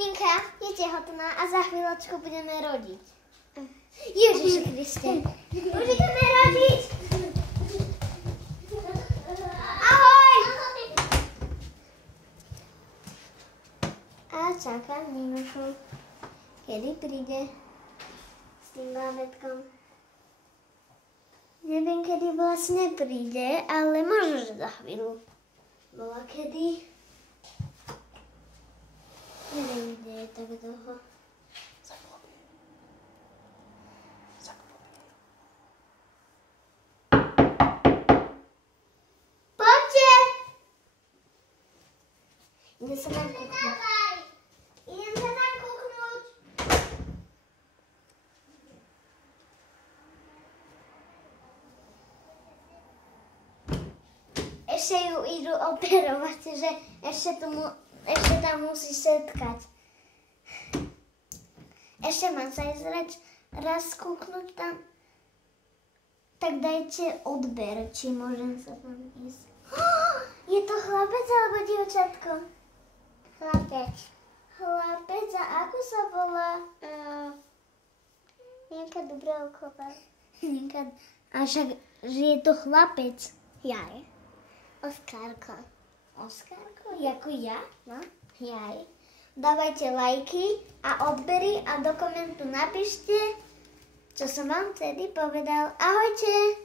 Ninka, je tehotná a za chvíľočku budeme rodiť. Ježiši Kriste. Už ideme rodiť. Ahoj. A čakám Ninušu, kedy príde s tým bábätkom. Neviem, kedy vlastne príde, ale možno, že za chvíľu. Bola kedy? Neviem, kde je tak dlho. Poďte! Idem sa tam kúknúť. Idem sa tam kúknúť. Ešte ju idú operovať, že ešte tam musí setkať. Ešte mám sa ísť raz kúknúť tam. Tak dajte odber, či môžem sa tam ísť. Je to chlapec alebo dievčatko? Chlapec. Chlapec, a ako sa volá? Janka Dubravková. A však, že je to chlapec. Jaj. Oskarko. Oskarko? Jako ja? No, jaj. Dávajte lajky a odbery a do komentu napíšte, čo som vám vtedy povedal. Ahojte!